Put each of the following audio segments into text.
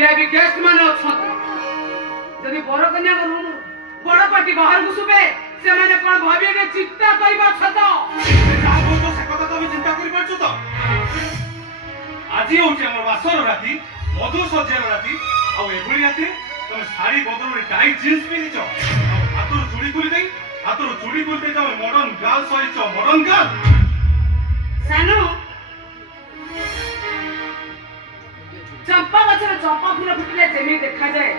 ଏଠିଆ ବି guest ମାନେ ଅଛନ୍ତି ଯଦି ବର କନ୍ୟାଙ୍କ ରୁମ୍ ବଡ଼ ପାଟି ବାହାରକୁ ଶୁଭେ ସେମାନେ କଣ ଭାବିବେ ଚିନ୍ତା କରିବା ଛତ ଯାହା କହୁଛ ସେ କଥା ତମେ ଚିନ୍ତା କରିପାରୁଛ ତ ଆଜି ହଉଛି ଆମର ବାସର ରାତି ମଧୁ ସଜ୍ଜାର ରାତି ଆଉ ଏଭଳି ରାତିରେ ତମେ ଶାଢ଼ୀ ବଦଳରେ ଟାଇଟ୍ ଜିନ୍ସ ପିନ୍ଧିଛ ଆଉ ହାତରୁ ଚୁଡ଼ି ଖୋଲି ଦେଇ ତମେ ମଡର୍ନ ଗାର୍ଲ ସହିଛ ମଡର୍ନ ଗାର୍ଲ ସାନୁ ଚମ୍ପା ଗଛରେ ଚମ୍ପା ଫୁଲ ଫୁଟିଲେ ଯେମିତି ଦେଖାଯାଏ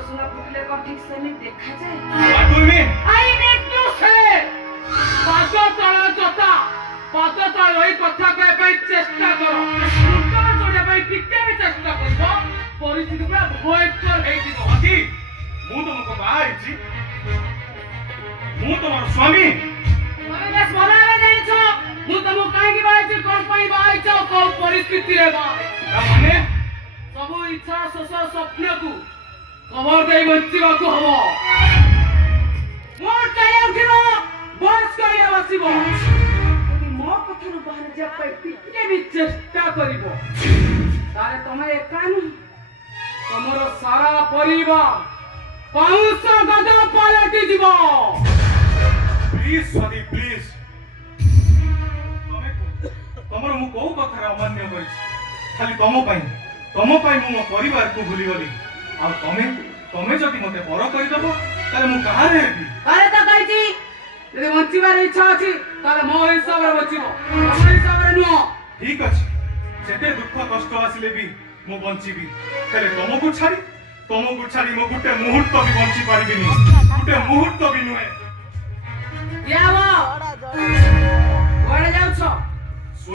ସୁନା ଫୁଟିଲେ କଣ ଠିକ ସେମିତି ଦେଖାଯାଏ ଆଇ ନିଡ୍ ଟୁ ସେ ପାଦ ତଳ ଜୋତା ପାଦ ତଳ ଏଇ କଥା କହିବା ପାଇଁ ଚେଷ୍ଟା କର ନୂତନ ଯୋଡ଼ିବା ପାଇଁ ଟିକେ ବି ଚେଷ୍ଟା କରିବ ପରିସ୍ଥିତି ପୁରା ଭୟଙ୍କର ହେଇଯିବ ଆଜି ମୁଁ ତମକୁ ବାହା ହେଇଛି ମୁଁ ତମର ସ୍ୱାମୀ ତମେ ବେଶ ଭଲ ଭାବେ ଜାଣିଛ ମୁଁ ତମକୁ କାହିଁକି ବାହା ହେଇଛି କଣ ପାଇଁ ବାହା ହେଇଛ କୋଉ ପରିସ୍ଥିତିରେ ବାହା ମାନେ ସବୁ ଇଚ୍ଛା ଶୋଷ ସ୍ୱପ୍ନକୁ ଖବର ଦେଇ ବଞ୍ଚିବାକୁ ହବ ମୋ ଚାଲି ଉଠିବ ବସ୍ କରିବେ ବସିବ ଯଦି ମୋ କଥାରୁ ବାହାରି ଯିବା ପାଇଁ ଟିକେ ବି ଚେଷ୍ଟା କରିବ ତାହେଲେ ତମେ ଏକା ନୁହେଁ ତମର ସାରା ପରିବାର ପାଉଁଶ ଗଦ ପାଲଟି ଯିବ ପ୍ଲିଜ ସ୍ୱାତି ପ୍ଲିଜ ତମର ମୁଁ କୋଉ କଥାରେ ଅମାନ୍ୟ କରିଛି ଖାଲି ତମ ପାଇଁ ମୁଁ ମୋ ପରିବାରକୁ ଭୁଲିଗଲି ଆଉ ତମେ ଯଦି ମତେ ପର କରିଦବ ତାହେଲେ ମୁଁ କାହାରେ ହେବି ଆରେ ତ କହିଛି ଯଦି ବଞ୍ଚିବାର ଇଚ୍ଛା ଅଛି ତାହେଲେ ମୋ ହିସାବରେ ବଞ୍ଚିବ ତମ ହିସାବରେ ନୁହଁ ଠିକ ଅଛି ଯେତେ ଦୁଃଖ କଷ୍ଟ ଆସିଲେ ବି ମୁଁ ବଞ୍ଚିବି ହେଲେ ତମକୁ ଛାଡି ମୁଁ ଗୋଟେ ମୁହୂର୍ତ୍ତ ବି ବଞ୍ଚି ପାରିବିନି ଗୋଟେ ମୁହୂର୍ତ୍ତ ବି ନୁହେଁ କୁଆଡେ ଯାଉଛ